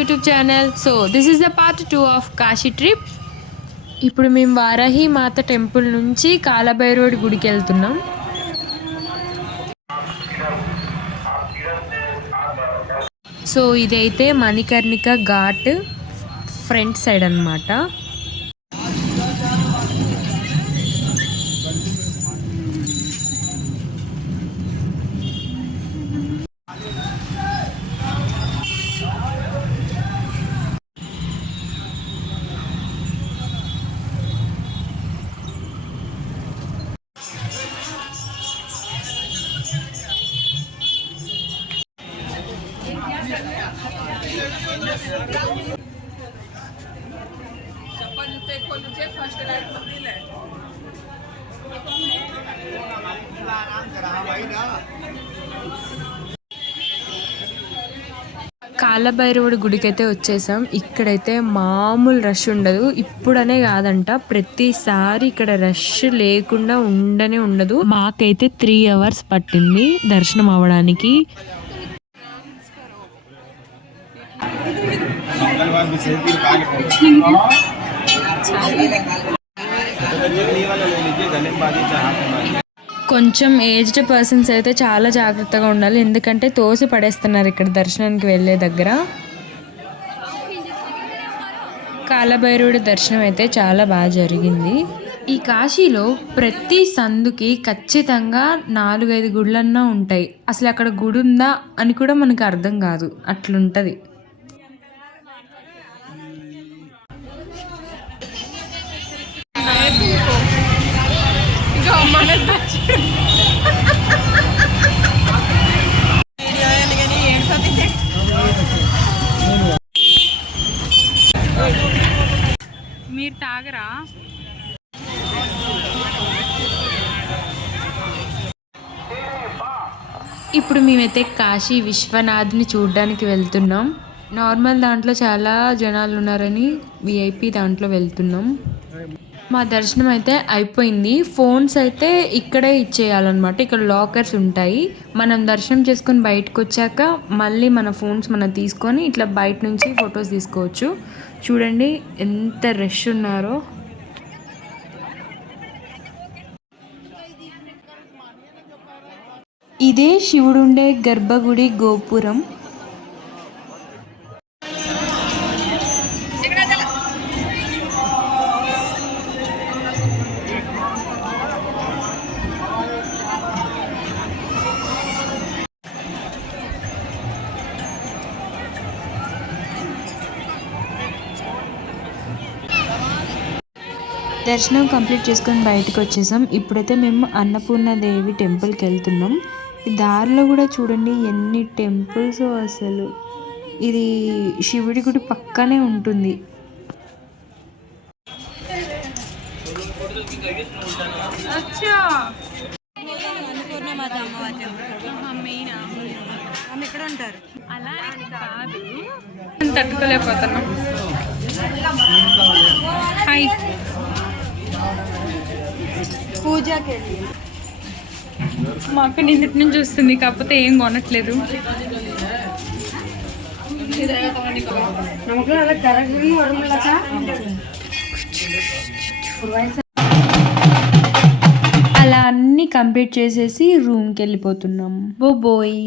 YouTube channel. So this is the part 2 of Kashi trip. ఇప్పుడు మేము వారాహి మాత temple నుంచి కాలభైరవుడి గుడికి వెళ్తున్నాం. సో ఇదైతే మణికర్ణిక ఘాట్ ఫ్రంట్ సైడ్ అన్నమాట. కాలభైరవుడి గుడికైతే వచ్చేసాం. ఇక్కడైతే మామూలు రష్ ఉండదు. ఇప్పుడనే కాదంట, ప్రతిసారి ఇక్కడ రష్ లేకుండా ఉండదు. మాకైతే 3 hours పట్టింది దర్శనం అవ్వడానికి. కొంచెం ఏజ్డ్ పర్సన్స్ అయితే చాలా జాగ్రత్తగా ఉండాలి, ఎందుకంటే తోసి పడేస్తున్నారు ఇక్కడ దర్శనానికి వెళ్ళే దగ్గర. కాలభైరవుడి దర్శనం అయితే చాలా బాగా జరిగింది. ఈ కాశీలో ప్రతి సందుకి ఖచ్చితంగా 4-5 గుళ్ళన్నా ఉంటాయి. అసలు అక్కడ గుడి ఉందా అని కూడా మనకు అర్థం కాదు, అట్లుంటది. మీరు తాగరా? ఇప్పుడు మేమైతే కాశీ విశ్వనాథ్ని చూడడానికి వెళ్తున్నాం. నార్మల్ దాంట్లో చాలా జనాలు ఉన్నారని విఐపి దాంట్లో వెళ్తున్నాం. మా దర్శనం అయితే అయిపోయింది. ఫోన్స్ అయితే ఇక్కడే ఇచ్చేయాలన్నమాట. ఇక్కడ లాకర్స్ ఉంటాయి. మనం దర్శనం చేసుకొని బయటకు వచ్చాక మళ్ళీ మన ఫోన్స్ మనం తీసుకొని ఇట్లా బయట నుంచి ఫొటోస్ తీసుకోవచ్చు. చూడండి ఎంత రష్ ఉన్నారో. ఇదే శివుడుండే గర్భగుడి గోపురం. దర్శనం కంప్లీట్ చేసుకొని బయటకు వచ్చేసాం. ఇప్పుడైతే మేము అన్నపూర్ణదేవి టెంపుల్కి వెళ్తున్నాం. ఈ దారిలో కూడా చూడండి ఎన్ని టెంపుల్స్. అసలు ఇది శివుడి గుడి పక్కనే ఉంటుంది. తట్టుకోలేకపోతున్నాం. హాయ్ పూజకి మా అక్క నిన్నటి నుంచి చూస్తుంది, కాకపోతే ఏం కొనట్లేదు. అలా అన్నీ కంప్లీట్ చేసేసి రూమ్కి వెళ్ళిపోతున్నాం. బోయ్.